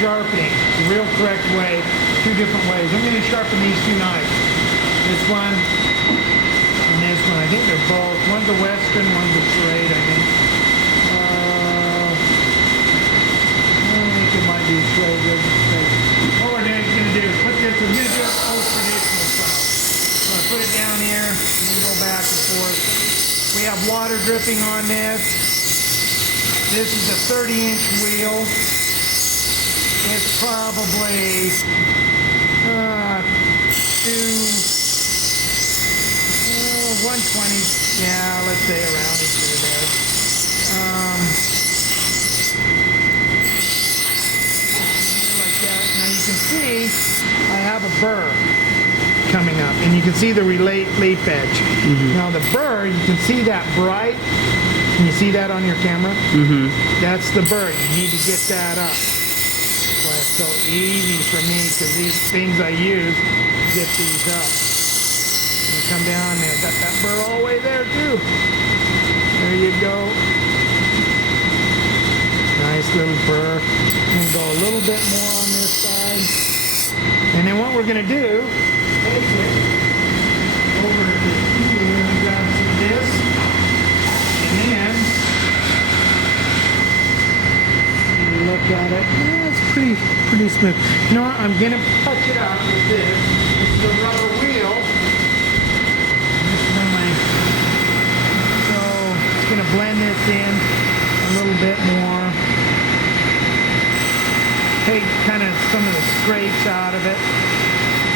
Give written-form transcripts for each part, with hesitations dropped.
sharpening the real correct way, two different ways. I'm going to sharpen these two knives. This one and this one. I think they're both. One's a Western, one's a Trade, I think. I think it might be a Trade. What we're going to do is put this, we're going to do it old traditional style. So I put it down here and then go back and forth. We have water dripping on this. This is a 30-inch wheel. It's probably 120. Yeah, let's say around it there. Like that. Now you can see I have a burr coming up, and you can see the leaf edge. Now the burr, you can see that bright. Can you see that on your camera? That's the burr. You need to get that up. Well, it's so easy for me because these things I use to get these up. You come down there, got that burr all the way there too. There you go. Nice little burr. I'm gonna go a little bit more on this side. And then what we're gonna do, take it over to here and grab some of this. And then look at it. Yeah, it's pretty smooth. You know what? I'm gonna touch it out with this. This is a rubber wheel. This is my. So it's gonna blend this in a little bit more. Take kind of some of the scrapes out of it.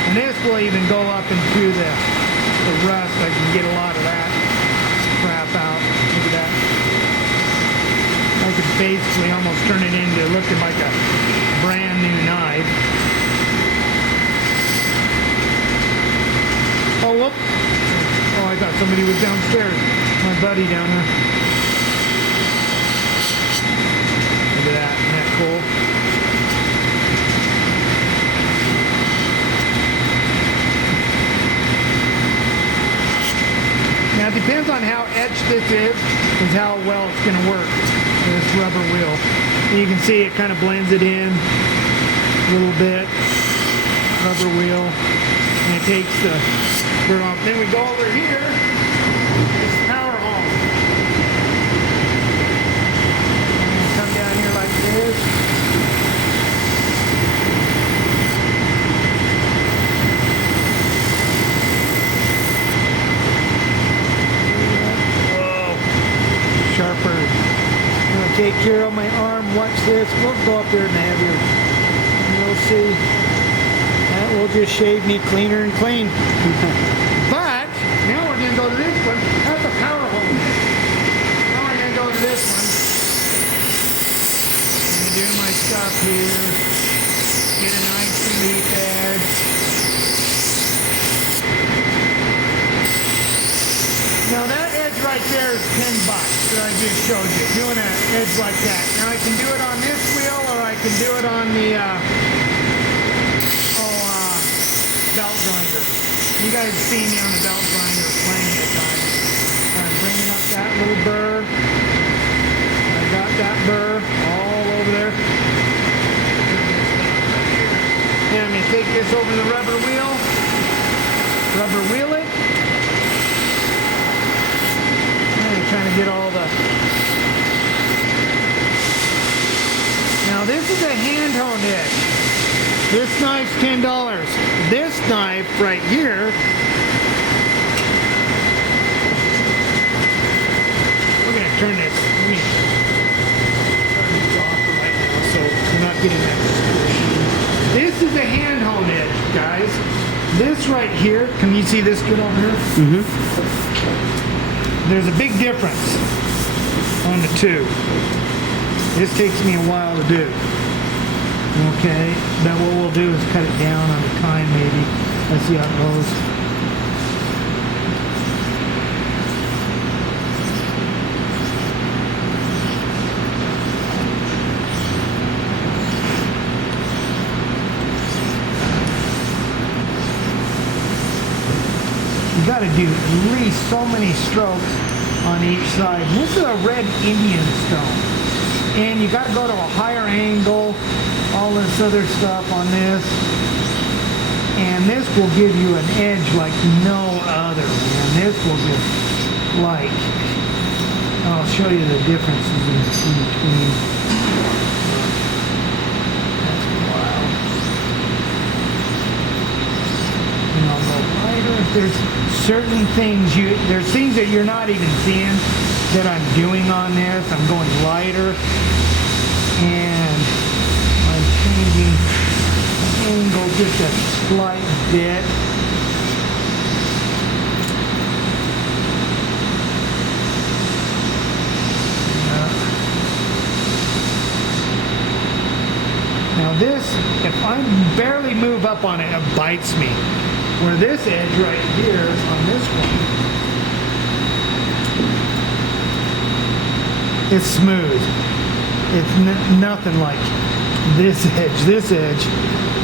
And this will even go up into the rust. I can get a lot of that crap out. Look at that. I could basically almost turn it into looking like a brand new knife. Oh, whoop. Oh, I thought somebody was downstairs. My buddy down there. Look at that. Isn't that cool? Now it depends on how etched this is how well it's going to work, this rubber wheel. You can see it kind of blends it in a little bit, rubber wheel, and it takes the dirt off. Then we go over here, this power hole. And come down here like this. Sharper. I'm going to take care of my arm. Watch this. We'll go up there and have you. And you'll see. That will just shave me cleaner and clean. But now we're going to go to this one. That's a power hole. Now we're going to go to this one. I'm going to do my stuff here. Get a nice relief edge. Now that edge right there is $10 that I just showed you, doing an edge like that. Now I can do it on this wheel or I can do it on the belt grinder. You guys have seen me on the belt grinder plenty of times. I'm bringing up that little burr. I got that burr all over there. And I'm going to take this over to the rubber wheel. Rubber wheel it. Trying to get all the... Now this is a hand-honed edge. This knife's $10. This knife right here, we're going to turn this. Let me turn this off for right now so you're not getting that. This is a hand-honed edge, guys. This right here, can you see this good over here? There's a big difference on the two. This takes me a while to do. Okay, but what we'll do is cut it down on the time maybe. Let's see how it goes. You got to do at least so many strokes on each side. This is a red Indian stone, and you got to go to a higher angle, all this this other stuff on this. And this will give you an edge like no other, man. This will just, like, I'll show you the differences in between. That's wild. And I'll go lighter. There's certain things there's things that you're not even seeing that I'm doing on this. I'm going lighter, and I'm changing angle just a slight bit. Now this, if I barely move up on it, it bites me. Where this edge right here on this one, it's smooth. It's nothing like this edge. This edge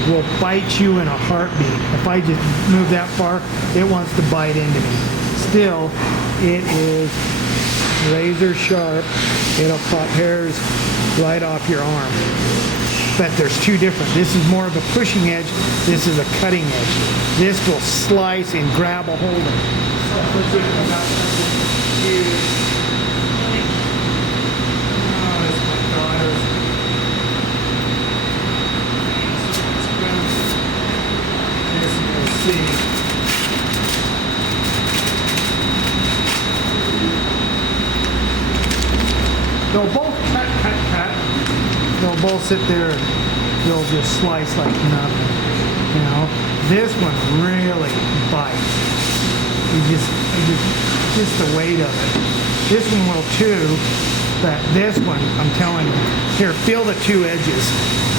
will bite you in a heartbeat. If I just move that far, it wants to bite into me. Still, it is razor sharp. It'll pop hairs right off your arm. But there's two different. This is more of a pushing edge. This is a cutting edge. This will slice and grab a hold of it. Let's see if I got something here. Oh, that's my daughter's. Let's see. They'll both cut. They'll both sit there and they'll just slice like nothing. You know, this one really bites. Just the weight of it. This one will too, but this one, I'm telling you. Here, feel the two edges.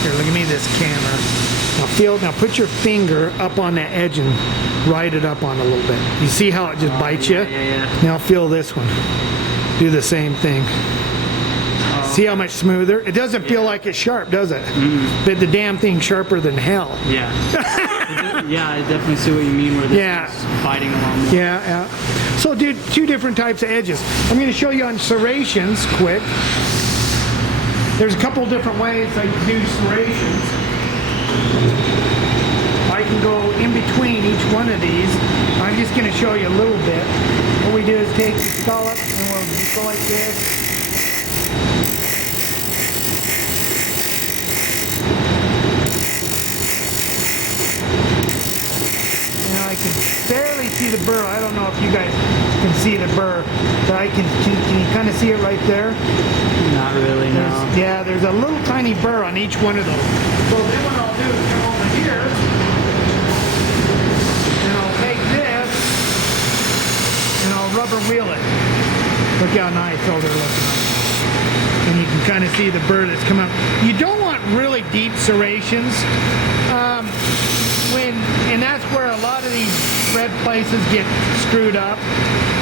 Here, look at me, this camera. Now put your finger up on that edge and ride it up on a little bit. You see how it just bites you? Yeah. Now feel this one. Do the same thing. See how much smoother? It doesn't feel like it's sharp, does it? But the damn thing's sharper than hell. Yeah. Yeah, I definitely see what you mean where this is biting along more. Yeah. So dude, two different types of edges. I'm going to show you on serrations quick. There's a couple different ways I can do serrations. I can go in between each one of these. I'm just going to show you a little bit. What we do is take the scallop and we'll just go like this. I can barely see the burr. I don't know if you guys can see the burr, but can you kind of see it right there? Not really, no. There's a little tiny burr on each one of those. So then what I'll do is come over here, and I'll take this, and I'll rubber wheel it. Look how nice they're looking. And you can kind of see the burr that's come out. You don't want really deep serrations. And that's where a lot of these thread places get screwed up,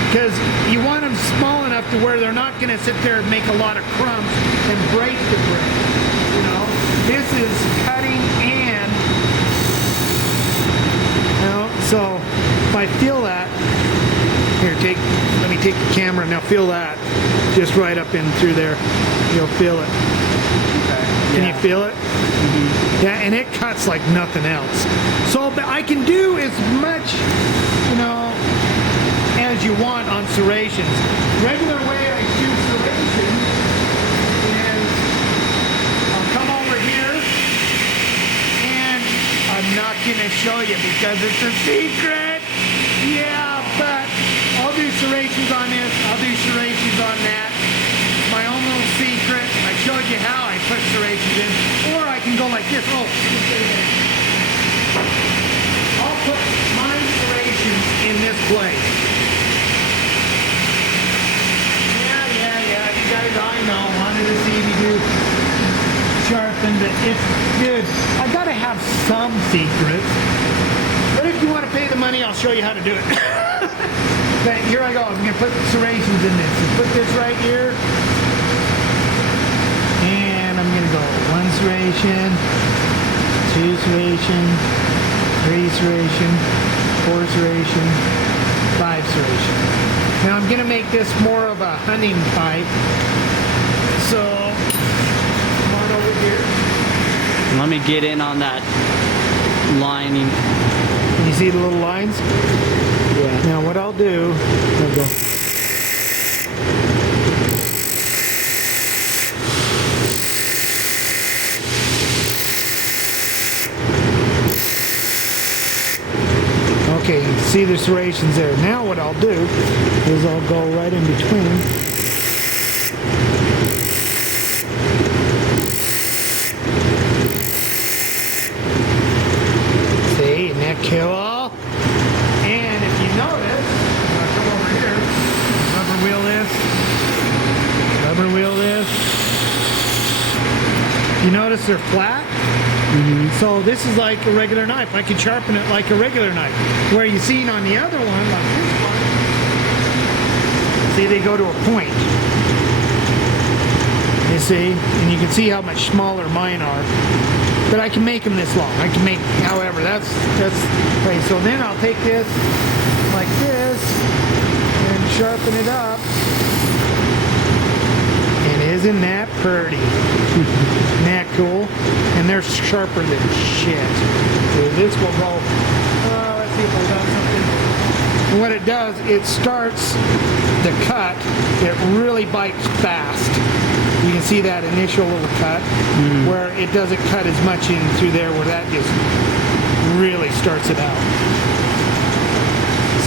because you want them small enough to where they're not going to sit there and make a lot of crumbs and break the thread. You know, this is cutting and, so if I feel that, here, let me take the camera, now feel that, just right up in through there, you'll feel it. Okay. Can you feel it? Yeah, and it cuts like nothing else. So I can do as much, as you want on serrations. Regular way I do serrations is I'll come over here, and I'm not going to show you because it's a secret. Yeah, but I'll do serrations on this. I'll do serrations on that. My own little secret. I showed you how I put serrations in. Or I can go like this. Oh, I'll put my serrations in this place. Yeah. You guys, I know. Wanted to see me do sharpen, but it's good. I gotta have some secrets. But if you want to pay the money, I'll show you how to do it. Okay, here I go. I'm going to put serrations in this. So put this right here. And I'm going to go 1 serration, 2 serration, 3 serration, 4 serration, 5 serration. Now I'm going to make this more of a hunting pipe. So, come on over here. Let me get in on that lining. You see the little lines? Yeah. Now what I'll do, I'll go. Okay, see the serrations there. Now what I'll do is I'll go right in between. See, isn't that cool? And if you notice, I'm gonna come over here, rubber wheel this. You notice they're flat? So this is like a regular knife. I can sharpen it like a regular knife. Where you seen on the other one, like this one, see they go to a point. You see? And you can see how much smaller mine are. But I can make them this long. I can make, however, that's right. So then I'll take this like this and sharpen it up. And isn't that pretty? Isn't that cool? And they're sharper than shit. So this will go, let's see if I've done something. And what it does, it starts the cut. It really bites fast. You can see that initial little cut where it doesn't cut as much in through there where that just really starts it out.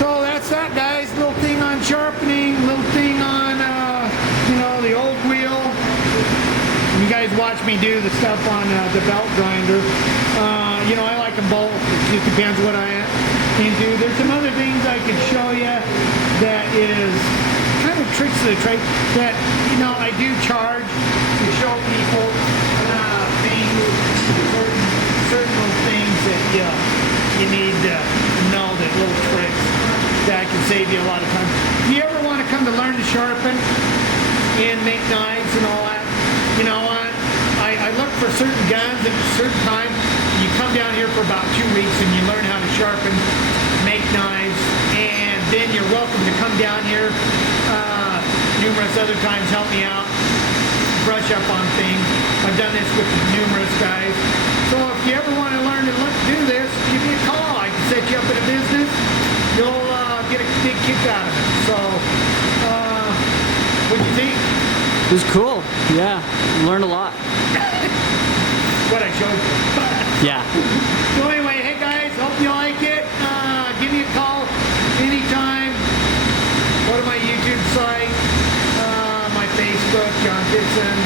So that's that, guys. Little thing on sharpening, little thing on, you know, the old wheel. You guys watch me do the stuff on the belt grinder. You know, I like them both. It just depends what I am into. There's some other things I can show you that is kind of tricks of the trade that, you know, I do charge to show people things, certain little things that you need to know, that little tricks that can save you a lot of time. If you ever want to come to learn to sharpen and make knives and all that, you know what? I look for certain guns at a certain time. You come down here for about 2 weeks and you learn how to sharpen, make knives, and then you're welcome to come down here numerous other times, help me out, brush up on things. I've done this with numerous guys. So if you ever want to learn to do this, give me a call. I can set you up in a business. You'll get a big kick out of it. So, what do you think? It was cool. Yeah, learned a lot. What I showed you. Yeah. So anyway, hey guys, hope you like it. Give me a call anytime. Go to my YouTube site, my Facebook, John Fitzen.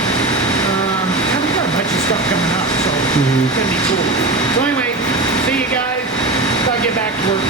We got a bunch of stuff coming up, so it's gonna be cool. So anyway, see you guys. Gotta get back to work.